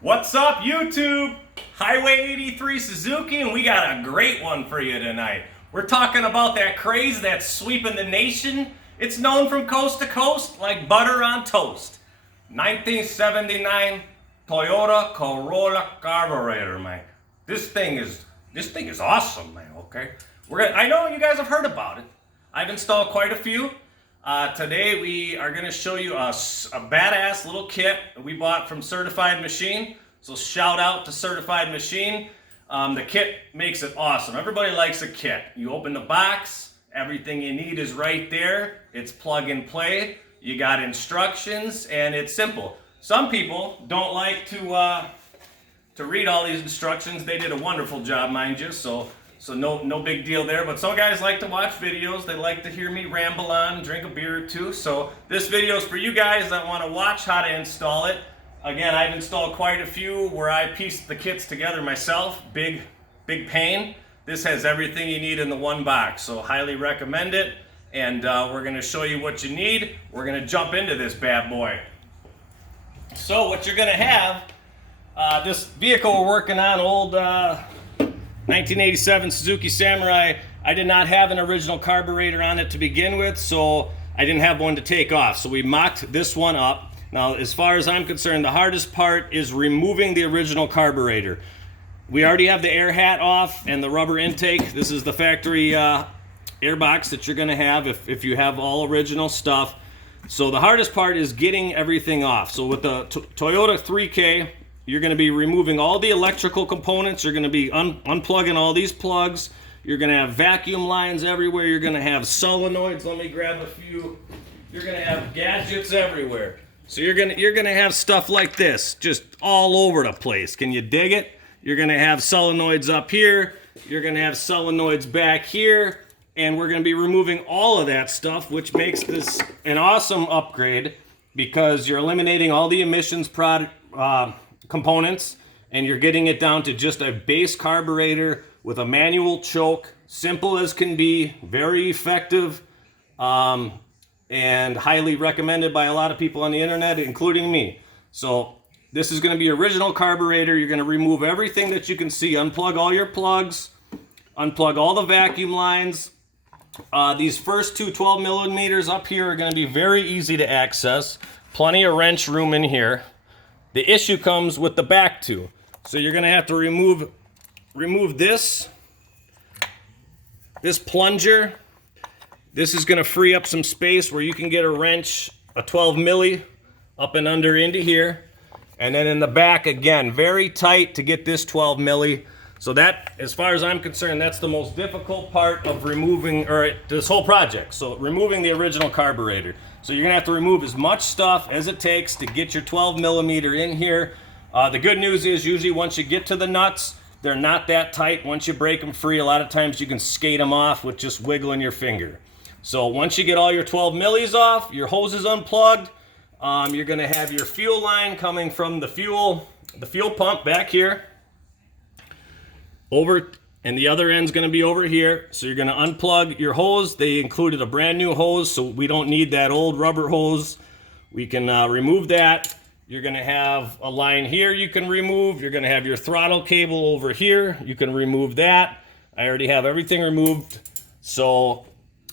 What's up, YouTube? Hwy83 Suzuki, and we got a great one for you tonight. We're talking about that craze that's sweeping the nation. It's known from coast to coast like butter on toast. 1979 Toyota Corolla Carburetor, man. This thing is awesome, man. Okay, I know you guys have heard about it. I've installed quite a few. Today we are going to show you a badass little kit we bought from Certified Machine. So shout out to Certified Machine. The kit makes it awesome. Everybody likes a kit. You open the box, everything you need is right there. It's plug and play. You got instructions, and it's simple. Some people don't like to read all these instructions. They did a wonderful job, mind you. So no big deal there, but some guys like to watch videos. They like to hear me ramble on, drink a beer or two. So this video is for you guys that want to watch how to install it. Again, I've installed quite a few where I pieced the kits together myself. Big pain. This has everything you need in the one box, so highly recommend it. And we're going to show you what you need. We're going to jump into this bad boy. So what you're going to have, this vehicle we're working on, old 1987 Suzuki Samurai. I did not have an original carburetor on it to begin with, so I didn't have one to take off. So we mocked this one up. Now, as far as I'm concerned, the hardest part is removing the original carburetor. We already have the air hat off and the rubber intake. This is the factory air box that you're going to have if you have all original stuff. So the hardest part is getting everything off. So with the Toyota 3K, you're going to be removing all the electrical components. You're going to be unplugging all these plugs. You're going to have vacuum lines everywhere. You're going to have solenoids. Let me grab a few. You're going to have gadgets everywhere. So you're going to have stuff like this just all over the place. Can you dig it? You're going to have solenoids up here. You're going to have solenoids back here. And we're going to be removing all of that stuff, which makes this an awesome upgrade because you're eliminating all the emissions components, and you're getting it down to just a base carburetor with a manual choke, simple as can be, very effective, and highly recommended by a lot of people on the internet, including me. So this is going to be original carburetor. You're going to remove everything that you can see, unplug all your plugs, unplug all the vacuum lines. These first two 12 millimeters up here are going to be very easy to access. Plenty of wrench room in here. The issue comes with the back two. So you're going to have to remove this plunger. This is going to free up some space where you can get a wrench, a 12 milli, up and under into here. And then in the back, again, very tight to get this 12 milli. So that, as far as I'm concerned, that's the most difficult part of removing, or this whole project. So removing the original carburetor. So you're gonna have to remove as much stuff as it takes to get your 12 millimeter in here. The good news is usually once you get to the nuts, they're not that tight. Once you break them free, a lot of times you can skate them off with just wiggling your finger. So once you get all your 12 millis off, your hose is unplugged, you're gonna have your fuel line coming from the fuel pump back here. Over, and the other end's going to be over here. So you're going to unplug your hose. They included a brand new hose, so we don't need that old rubber hose. We can remove that. You're going to have a line here you can remove. You're going to have your throttle cable over here. You can remove that. I already have everything removed. So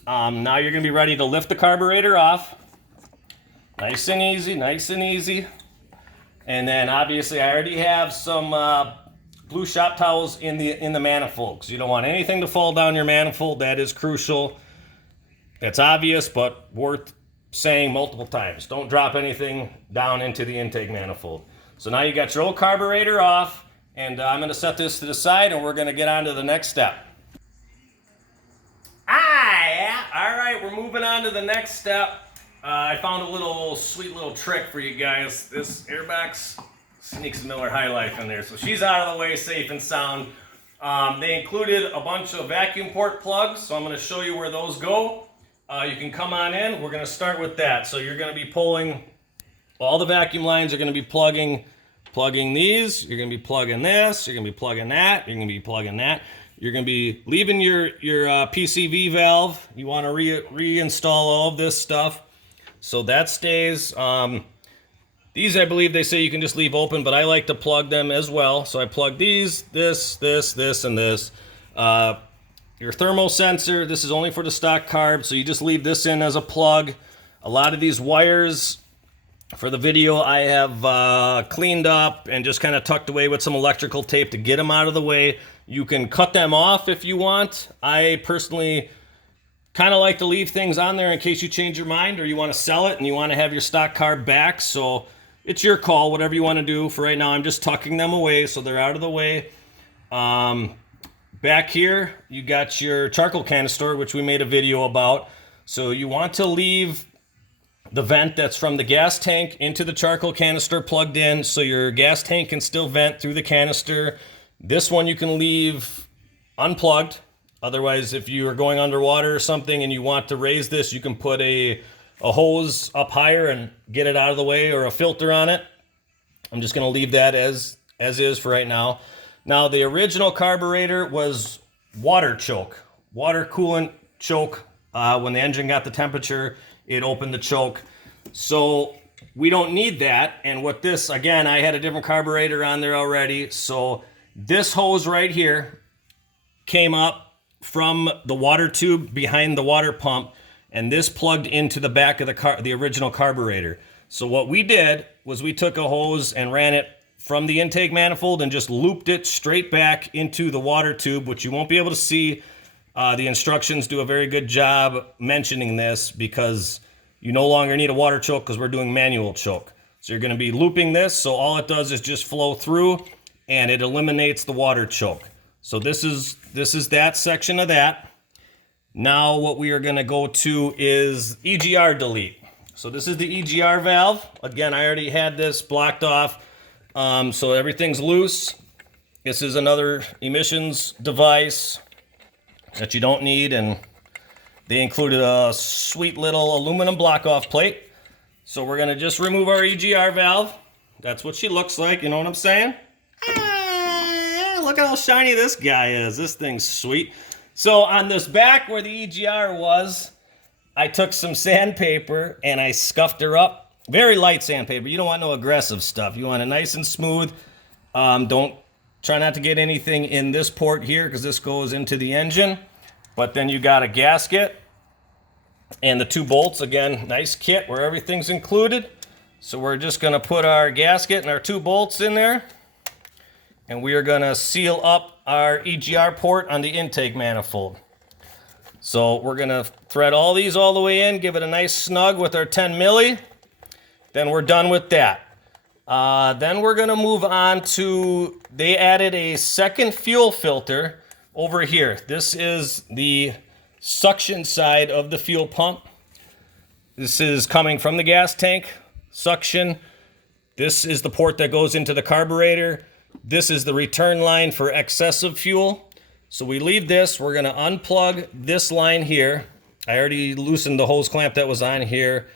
now you're going to be ready to lift the carburetor off. Nice and easy, nice and easy. And then obviously I already have some blue shop towels in the manifold, because you don't want anything to fall down your manifold. That is crucial. That's obvious, but worth saying multiple times. Don't drop anything down into the intake manifold. So now you got your old carburetor off, and I'm going to set this to the side, and we're going to get on to the next step. All right, we're moving on to the next step. I found a sweet little trick for you guys. This airbox sneaks Miller High Life in there. So she's out of the way, safe and sound. They included a bunch of vacuum port plugs, so I'm going to show you where those go. You can come on in. We're going to start with that. So you're going to be pulling all the vacuum lines. You're going to be plugging these. You're going to be plugging this. You're going to be plugging that. You're going to be plugging that. You're going to be leaving your PCV valve. You want to reinstall all of this stuff. So that stays. These, I believe they say you can just leave open, but I like to plug them as well. So I plug these, this, and this. Your thermal sensor, this is only for the stock carb, so you just leave this in as a plug. A lot of these wires for the video I have cleaned up and just kind of tucked away with some electrical tape to get them out of the way. You can cut them off if you want. I personally kind of like to leave things on there in case you change your mind or you want to sell it and you want to have your stock carb back. So it's your call, whatever you want to do. For right now, I'm just tucking them away so they're out of the way. Back here, you got your charcoal canister, which we made a video about. So you want to leave the vent that's from the gas tank into the charcoal canister plugged in so your gas tank can still vent through the canister. This one you can leave unplugged. Otherwise, if you are going underwater or something and you want to raise this, you can put a hose up higher and get it out of the way, or a filter on it. I'm just going to leave that as is for right now. Now, the original carburetor was water choke, water coolant choke. When the engine got the temperature, it opened the choke. So we don't need that. And with this, again, I had a different carburetor on there already. So this hose right here came up from the water tube behind the water pump, and this plugged into the back of the original carburetor. So what we did was we took a hose and ran it from the intake manifold and just looped it straight back into the water tube, which you won't be able to see. The instructions do a very good job mentioning this because you no longer need a water choke because we're doing manual choke. So you're going to be looping this, so all it does is just flow through and it eliminates the water choke. So this is that section of that. Now what we are going to go to is Egr Delete. So this is the Egr valve. Again, I already had this blocked off, so everything's loose. This is another emissions device that you don't need, and they included a sweet little aluminum block-off plate. So we're going to just remove our Egr valve. That's what she looks like, you know what I'm saying? Look how shiny this guy is. This thing's sweet. So on this back where the Egr was, I took some sandpaper and I scuffed her up. Very light sandpaper. You don't want no aggressive stuff. You want it nice and smooth. Try not to get anything in this port here because this goes into the engine. But then you got a gasket and the 2 bolts. Again, nice kit where everything's included. So we're just going to put our gasket and our 2 bolts in there. And we are going to seal up our Egr port on the intake manifold. So we're going to thread all these all the way in, give it a nice snug with our 10 milli. Then we're done with that. Then we're going to move on to, they added a second fuel filter over here. This is the suction side of the fuel pump. This is coming from the gas tank, suction. This is the port that goes into the carburetor. This is the return line for excessive fuel. So we leave this. We're going to unplug this line here. I already loosened the hose clamp that was on here.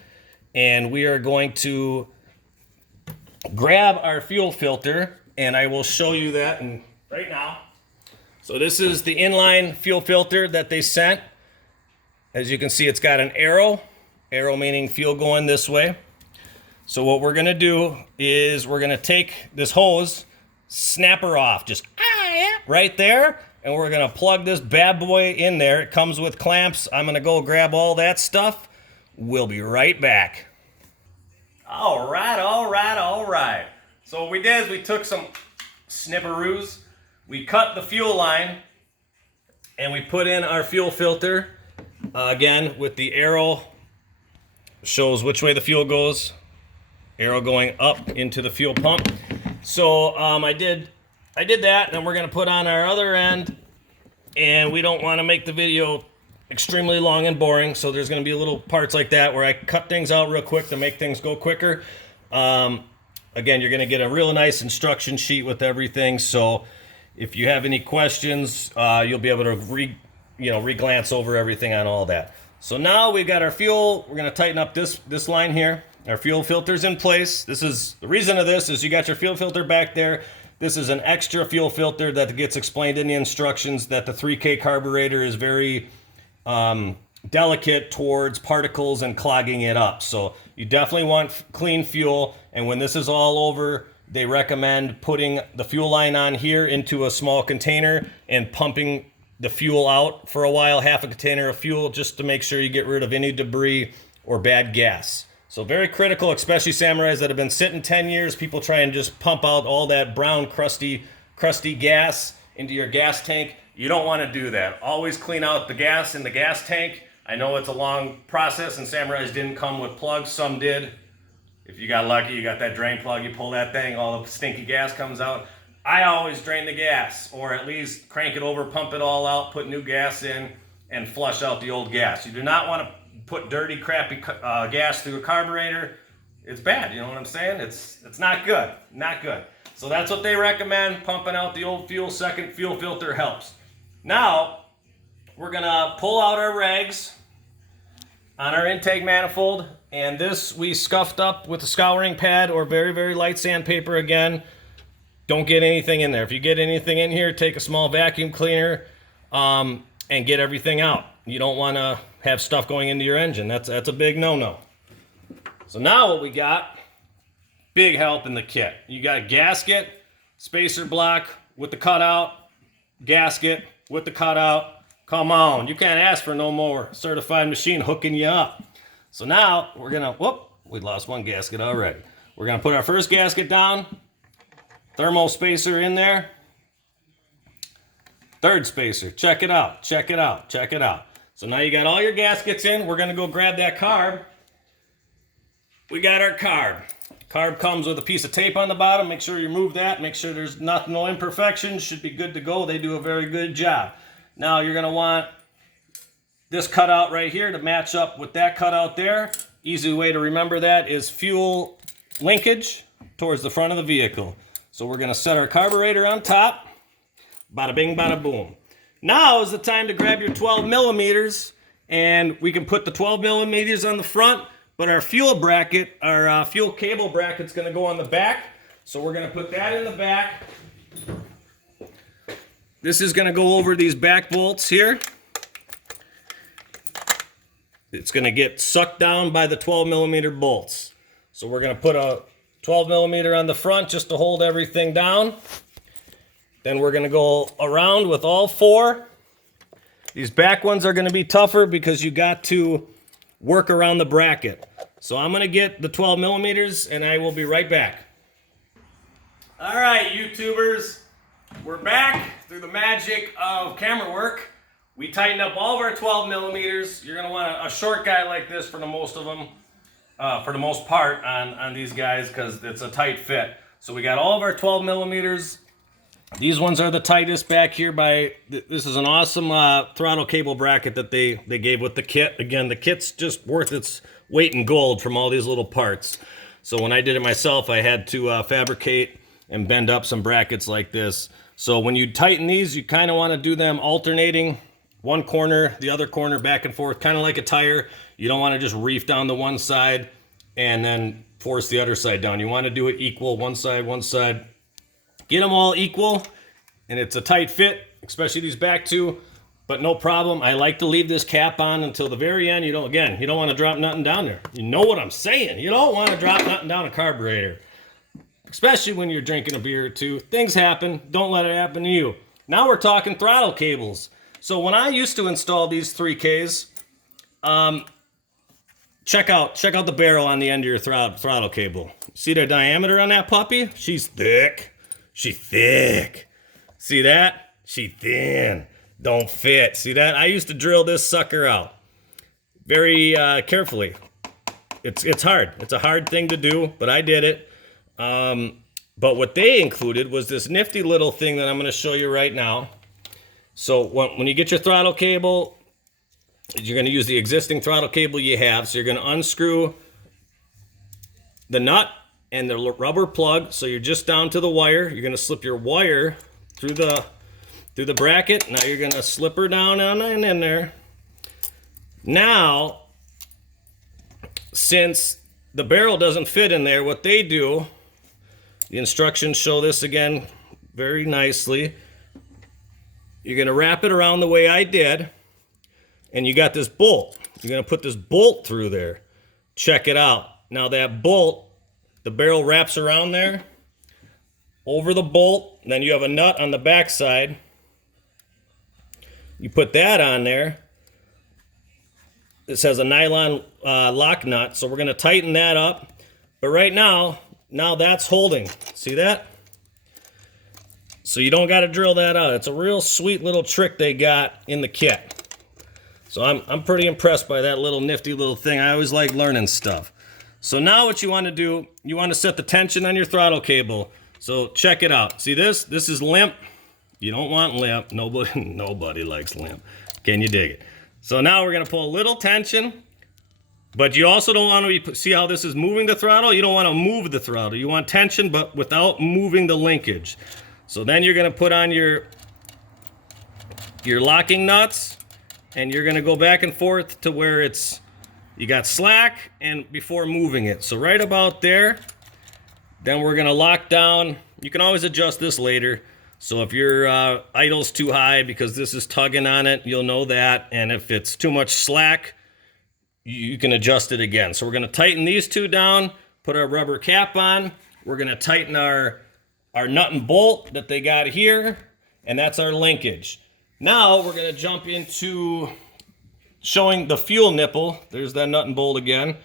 And we are going to grab our fuel filter, and I will show you that right now. So this is the inline fuel filter that they sent. As you can see, it's got an arrow meaning fuel going this way. So what we're going to do is we're going to take this hose, snap her off, just right there, and we're going to plug this bad boy in there. It comes with clamps. I'm going to go grab all that stuff. We'll be right back. All right. So what we did is we took some snipperoos, we cut the fuel line, and we put in our fuel filter. Again, with the arrow, shows which way the fuel goes. Arrow going up into the fuel pump. So I did that, and we're going to put on our other end, and we don't want to make the video extremely long and boring, so there's going to be little parts like that where I cut things out real quick to make things go quicker. Again, you're going to get a real nice instruction sheet with everything, so if you have any questions, you'll be able to re-glance over everything on all that. So now we've got our fuel. We're going to tighten up this line here. Our fuel filter's in place. This is the reason of this is you got your fuel filter back there. This is an extra fuel filter that gets explained in the instructions that the 3K carburetor is very delicate towards particles and clogging it up. So You definitely want clean fuel, and when this is all over, they recommend putting the fuel line on here into a small container and pumping the fuel out for a while, half a container of fuel, just to make sure you get rid of any debris or bad gas. So very critical, especially Samurais that have been sitting 10 years. People try and just pump out all that brown, crusty gas into your gas tank. You don't want to do that. Always clean out the gas in the gas tank. I know it's a long process, and Samurais didn't come with plugs. Some did. If you got lucky, you got that drain plug, you pull that thing, all the stinky gas comes out. I always drain the gas, or at least crank it over, pump it all out, put new gas in, and flush out the old gas. You do not want to put dirty, crappy gas through a carburetor. It's bad, you know what I'm saying? It's not good, not good. So that's what they recommend, pumping out the old fuel. Second fuel filter helps. Now, we're gonna pull out our rags on our intake manifold, and this we scuffed up with a scouring pad or very, very light sandpaper again. Don't get anything in there. If you get anything in here, take a small vacuum cleaner and get everything out. You don't wanna have stuff going into your engine. That's a big no-no. So now what we got, big help in the kit. You got a gasket, spacer block with the cutout, gasket with the cutout. Come on, you can't ask for no more certified machine hooking you up. So now we're gonna, whoop, we lost one gasket already. We're gonna put our first gasket down, thermal spacer in there, third spacer, check it out, check it out, check it out. So now you got all your gaskets in. We're gonna go grab that carb. We got our carb. Carb comes with a piece of tape on the bottom. Make sure you remove that. Make sure there's nothing, no imperfections. Should be good to go. They do a very good job. Now you're gonna want this cutout right here to match up with that cutout there. Easy way to remember that is fuel linkage towards the front of the vehicle. So we're gonna set our carburetor on top. Bada bing, bada boom. Now is the time to grab your 12 millimeters, and we can put the 12 millimeters on the front, but our fuel bracket, our fuel cable bracket's gonna go on the back. So we're gonna put that in the back. This is gonna go over these back bolts here. It's gonna get sucked down by the 12 millimeter bolts. So we're gonna put a 12 millimeter on the front just to hold everything down. Then we're gonna go around with all four. These back ones are gonna be tougher because you got to work around the bracket. So I'm gonna get the 12 millimeters and I will be right back. All right, YouTubers, we're back through the magic of camera work. We tightened up all of our 12 millimeters. You're gonna want a short guy like this for the most of them, for the most part on these guys, because it's a tight fit. So we got all of our 12 millimeters. These ones are the tightest back here by, this is an awesome throttle cable bracket that they gave with the kit. Again, the kit's just worth its weight in gold from all these little parts. So when I did it myself, I had to fabricate and bend up some brackets like this. So when you tighten these, you kind of want to do them alternating, one corner, the other corner, back and forth, kind of like a tire. You don't want to just reef down the one side and then force the other side down. You want to do it equal, one side, one side. Get them all equal, and it's a tight fit, especially these back two, but no problem. I like to leave this cap on until the very end. You don't want to drop nothing down there. You know what I'm saying. You don't want to drop nothing down a carburetor, especially when you're drinking a beer or two. Things happen. Don't let it happen to you. Now we're talking throttle cables. So when I used to install these 3Ks, check out the barrel on the end of your throttle cable. See the diameter on that puppy? She's thick. She thick. See that? She thin. Don't fit. See that? I used to drill this sucker out very carefully. It's hard. It's a hard thing to do, but I did it. But what they included was this nifty little thing that I'm going to show you right now. So when you get your throttle cable, you're going to use the existing throttle cable you have. So you're going to unscrew the nut and the rubber plug, so you're just down to the wire. You're gonna slip your wire through the bracket. Now you're gonna slip her down and in there. Now, since the barrel doesn't fit in there, what they do, the instructions show this again very nicely. You're gonna wrap it around the way I did, and you got this bolt. You're gonna put this bolt through there. Check it out. Now that bolt, the barrel wraps around there, over the bolt, then you have a nut on the back side. You put that on there. This has a nylon lock nut, so we're going to tighten that up. But right now that's holding. See that? So you don't got to drill that out. It's a real sweet little trick they got in the kit. So I'm pretty impressed by that little nifty little thing. I always like learning stuff. So now what you want to do, you want to set the tension on your throttle cable. So check it out. See this? This is limp. You don't want limp. Nobody likes limp. Can you dig it? So now we're going to pull a little tension, but you also don't want to see how this is moving the throttle? You don't want to move the throttle. You want tension, but without moving the linkage. So then you're going to put on your locking nuts, and you're going to go back and forth to where you got slack and before moving it. So right about there, then we're going to lock down. You can always adjust this later. So if your idle's too high because this is tugging on it, you'll know that. And if it's too much slack, you can adjust it again. So we're going to tighten these two down, put our rubber cap on. We're going to tighten our nut and bolt that they got here, and that's our linkage. Now we're going to jump into showing the fuel nipple. There's that nut and bolt again.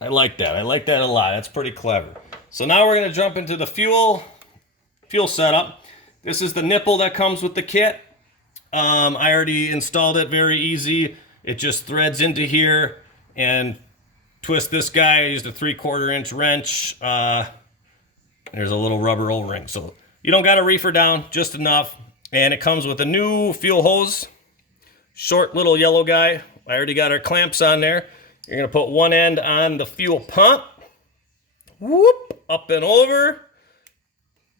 I like that. I like that a lot. That's pretty clever. So now we're going to jump into the fuel setup. This is the nipple that comes with the kit. I already installed it, very easy. It just threads into here and twist this guy. I used a 3/4 inch wrench. There's a little rubber O-ring. So you don't got to reefer down, just enough. And it comes with a new fuel hose, short little yellow guy. I already got our clamps on there. You're going to put one end on the fuel pump. Whoop, up and over.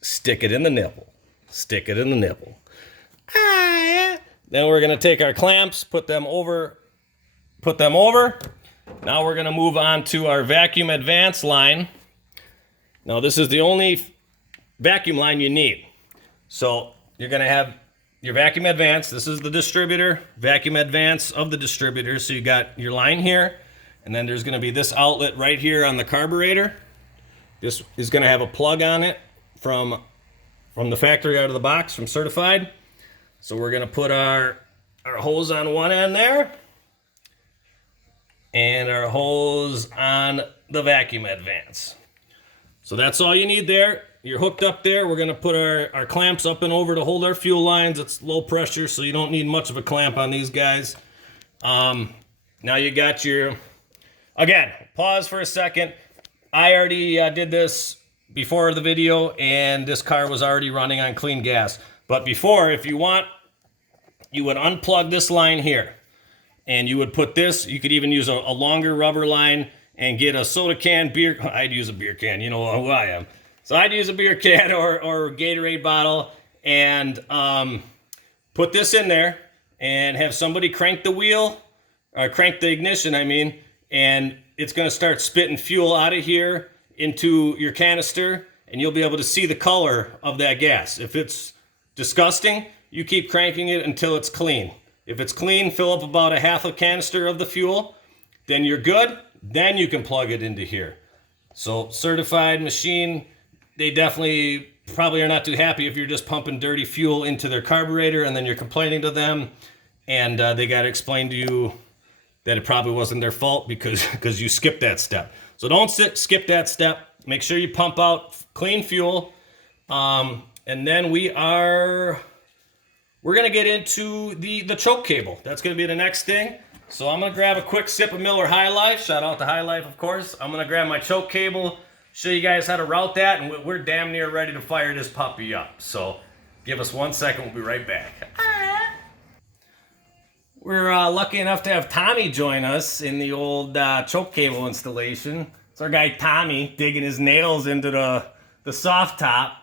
Stick it in the nipple. Stick it in the nipple. Then we're going to take our clamps, put them over. Now we're going to move on to our vacuum advance line. Now this is the only vacuum line you need. So you're going to have your vacuum advance. This is the distributor, vacuum advance of the distributor. So you got your line here, and then there's going to be this outlet right here on the carburetor. This is going to have a plug on it from the factory out of the box, from Certified. So we're going to put our hose on one end there, and our hose on the vacuum advance. So that's all you need there. You're hooked up there. We're going to put our clamps up and over to hold our fuel lines. It's low pressure, so you don't need much of a clamp on these guys. Now you got your... Again, pause for a second. I already did this before the video, and this car was already running on clean gas. But before, if you want, you would unplug this line here, and you would put this. You could even use a longer rubber line and get a soda can, beer. I'd use a beer can. You know who I am. So I'd use a beer can or Gatorade bottle and put this in there and have somebody crank the wheel, or crank the ignition, I mean, and it's going to start spitting fuel out of here into your canister, and you'll be able to see the color of that gas. If it's disgusting, you keep cranking it until it's clean. If it's clean, fill up about a half a canister of the fuel, then you're good. Then you can plug it into here. So Certified machine, they definitely probably are not too happy if you're just pumping dirty fuel into their carburetor and then you're complaining to them, and they got to explain to you that it probably wasn't their fault because you skipped that step. So don't skip that step. Make sure you pump out clean fuel. And then we're going to get into the choke cable. That's going to be the next thing. So I'm going to grab a quick sip of Miller High Life. Shout out to High Life, of course. I'm going to grab my choke cable, show you guys how to route that, and we're damn near ready to fire this puppy up. So give us 1 second. We'll be right back. We're lucky enough to have Tommy join us in the old choke cable installation. It's our guy Tommy digging his nails into the soft top.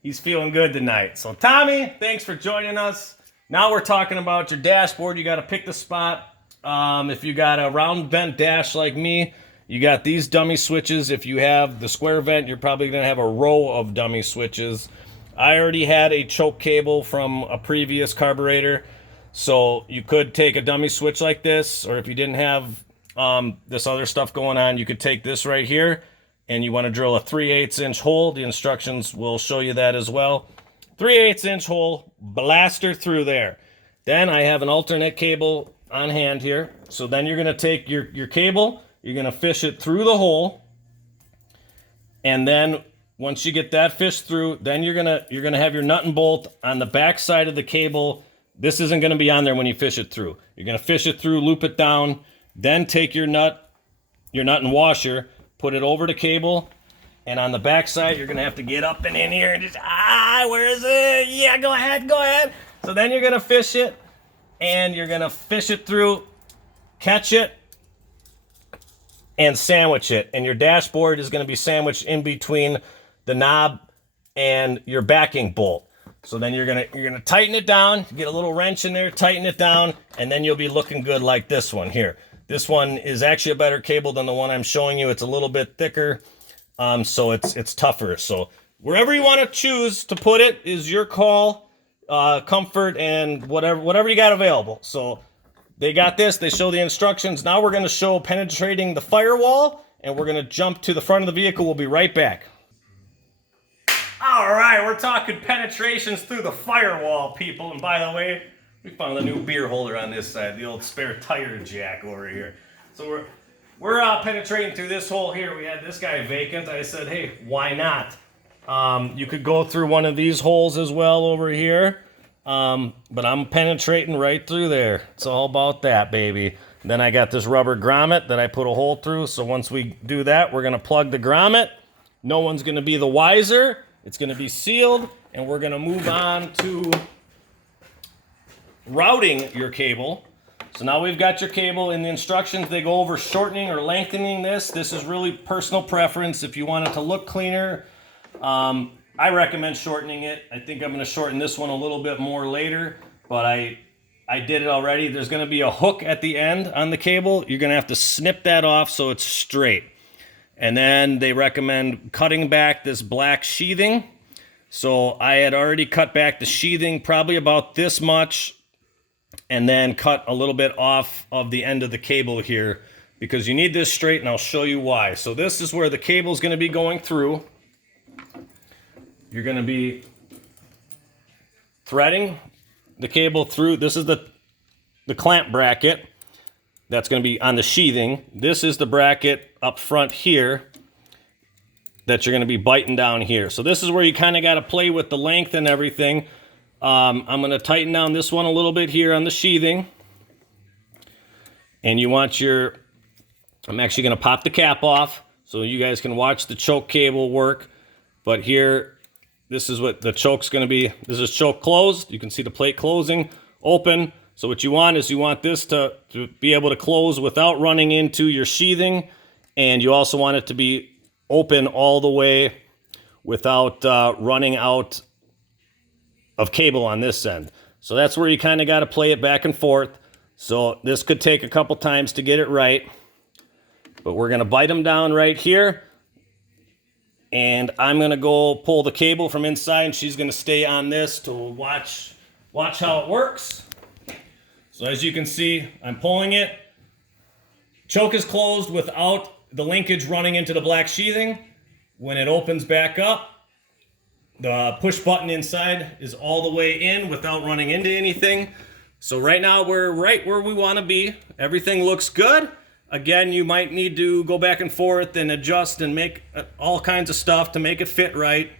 He's feeling good tonight. So Tommy, thanks for joining us. Now we're talking about your dashboard. You got to pick the spot. If you got a round vent dash like me, you got these dummy switches. If you have the square vent, you're probably going to have a row of dummy switches. I already had a choke cable from a previous carburetor. So you could take a dummy switch like this, or if you didn't have this other stuff going on, you could take this right here and you want to drill a 3/8 inch hole. The instructions will show you that as well. 3/8 inch hole, blaster through there. Then I have an alternate cable on hand here. So then you're going to take your cable, you're going to fish it through the hole. And then once you get that fish through, then you're gonna have your nut and bolt on the back side of the cable. This isn't gonna be on there when you fish it through. You're gonna fish it through, loop it down, then take your nut and washer, put it over the cable, and on the back side, you're gonna have to get up and in here and just, where is it? Yeah, go ahead. So then you're gonna fish it, and you're gonna fish it through, catch it, and sandwich it. And your dashboard is gonna be sandwiched in between the knob and your backing bolt. So then you're gonna tighten it down, get a little wrench in there, tighten it down, and then you'll be looking good like this one here. This one is actually a better cable than the one I'm showing you. It's a little bit thicker, so it's tougher. So wherever you want to choose to put it is your call, comfort, and whatever you got available. So they got this, they show the instructions. Now we're gonna show penetrating the firewall, and we're gonna jump to the front of the vehicle. We'll be right back. All right, we're talking penetrations through the firewall, people. And by the way, we found a new beer holder on this side, the old spare tire jack over here. So we're penetrating through this hole here. We had this guy vacant. I said, hey, why not? You could go through one of these holes as well over here. But I'm penetrating right through there. It's all about that, baby. Then I got this rubber grommet that I put a hole through. So once we do that, we're gonna plug the grommet. No one's gonna be the wiser. It's gonna be sealed, and we're gonna move on to routing your cable. So now we've got your cable. In the instructions, they go over shortening or lengthening this. This is really personal preference. If you want it to look cleaner, I recommend shortening it. I think I'm gonna shorten this one a little bit more later, but I did it already. There's gonna be a hook at the end on the cable. You're gonna have to snip that off so it's straight. And then they recommend cutting back this black sheathing. So I had already cut back the sheathing probably about this much, and then cut a little bit off of the end of the cable here because you need this straight, and I'll show you why. So this is where the cable is going to be going through. You're going to be threading the cable through. This is the clamp bracket that's going to be on the sheathing. This is the bracket up front here that you're going to be biting down here. So this is where you kind of got to play with the length and everything. I'm going to tighten down this one a little bit here on the sheathing. And you want I'm actually going to pop the cap off so you guys can watch the choke cable work. But here, this is what the choke's going to be. This is choke closed. You can see the plate closing, open. So what you want is you want this to be able to close without running into your sheathing. And you also want it to be open all the way without running out of cable on this end. So that's where you kind of got to play it back and forth. So this could take a couple times to get it right. But we're going to bite them down right here. And I'm going to go pull the cable from inside, and she's going to stay on this to watch how it works. So as you can see, I'm pulling it. Choke is closed without the linkage running into the black sheathing. When it opens back up, the push button inside is all the way in without running into anything. So right now we're right where we want to be. Everything looks good. Again, you might need to go back and forth and adjust and make all kinds of stuff to make it fit right.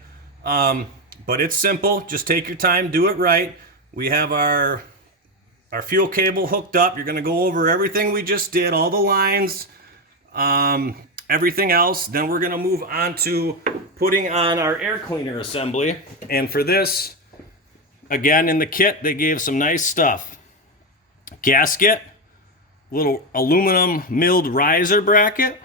But it's simple. Just take your time, do it right. We have our fuel cable hooked up. You're going to go over everything we just did, all the lines, everything else. Then we're going to move on to putting on our air cleaner assembly. And for this, again, in the kit, they gave some nice stuff. Gasket, little aluminum milled riser bracket,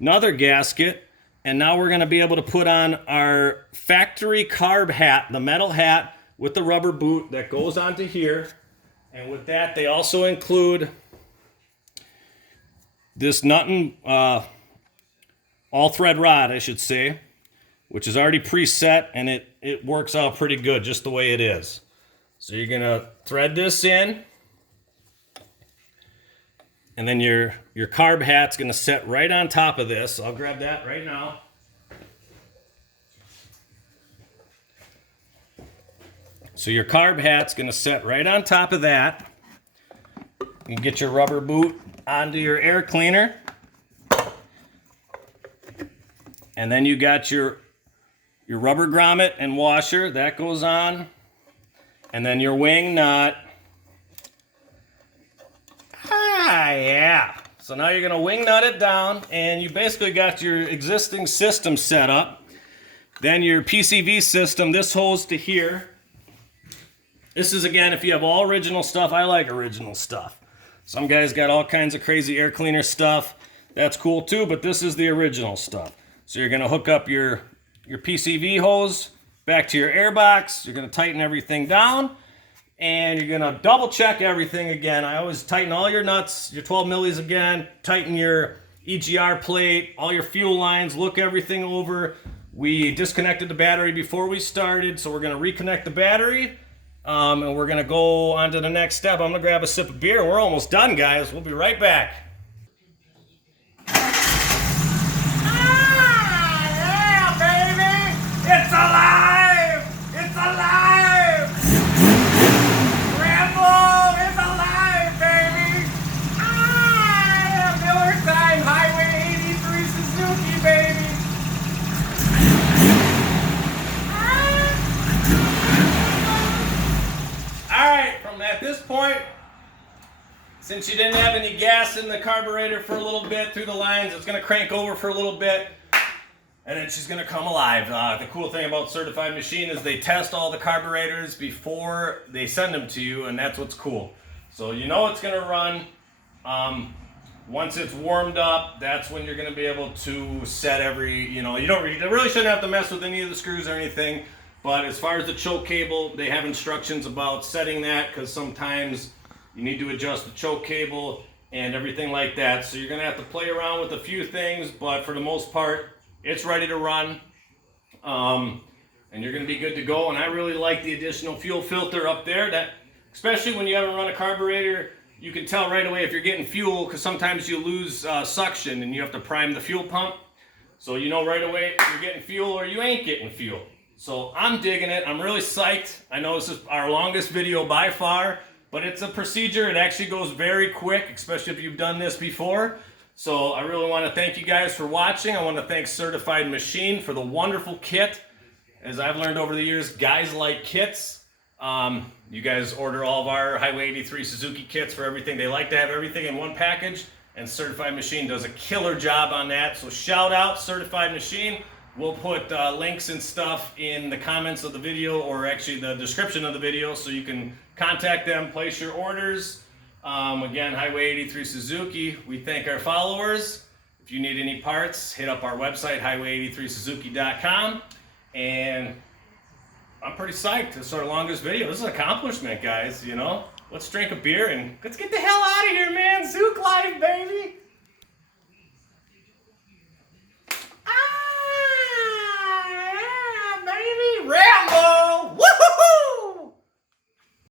another gasket, and now we're going to be able to put on our factory carb hat, the metal hat with the rubber boot that goes onto here. And with that, they also include this nut and all thread rod, I should say, which is already preset, and it works out pretty good just the way it is. So you're gonna thread this in, And then your carb hat's gonna set right on top of this. I'll grab that right now. So your carb hat's gonna set right on top of that. You get your rubber boot onto your air cleaner. And then you got your rubber grommet and washer, that goes on. And then your wing nut. Yeah. So now you're gonna wing nut it down, and you basically got your existing system set up. Then your PCV system, this hose to here. This is, again, if you have all original stuff. I like original stuff. Some guys got all kinds of crazy air cleaner stuff. That's cool too, but this is the original stuff. So you're gonna hook up your PCV hose back to your air box. You're gonna tighten everything down, and you're gonna double check everything again. I always tighten all your nuts, your 12 millis again, tighten your EGR plate, all your fuel lines, look everything over. We disconnected the battery before we started, so we're gonna reconnect the battery, and we're gonna go on to the next step. I'm gonna grab a sip of beer, and we're almost done, guys. We'll be right back. It's alive! It's alive! Rambo is alive, baby! Miller time, Highway 83 Suzuki, baby! Alright, from at this point, since you didn't have any gas in the carburetor for a little bit through the lines, it's going to crank over for a little bit. And then she's gonna come alive. The cool thing about Certified Machine is they test all the carburetors before they send them to you, and that's what's cool. So you know it's gonna run. Once it's warmed up, that's when you're gonna be able to set every, you really shouldn't have to mess with any of the screws or anything. But as far as the choke cable, they have instructions about setting that, because sometimes you need to adjust the choke cable and everything like that. So you're gonna have to play around with a few things, but for the most part, it's ready to run, and you're going to be good to go. And I really like the additional fuel filter up there. That, especially when you haven't run a carburetor, you can tell right away if you're getting fuel, because sometimes you lose suction and you have to prime the fuel pump. So you know right away if you're getting fuel or you ain't getting fuel. So I'm digging it. I'm really psyched. I know this is our longest video by far, but it's a procedure. It actually goes very quick, especially if you've done this before. So I really want to thank you guys for watching. I want to thank Certified Machine for the wonderful kit. As I've learned over the years, guys like kits. You guys order all of our Hwy83 Suzuki kits for everything. They like to have everything in one package, and Certified Machine does a killer job on that. So shout out Certified Machine. We'll put links and stuff in the comments of the video, or actually the description of the video, so you can contact them, place your orders. Again, Hwy83 Suzuki, we thank our followers. If you need any parts, hit up our website, hwy83suzuki.com. And I'm pretty psyched. This is our longest video. This is an accomplishment, guys, you know. Let's drink a beer and let's get the hell out of here, man. Zook life, baby.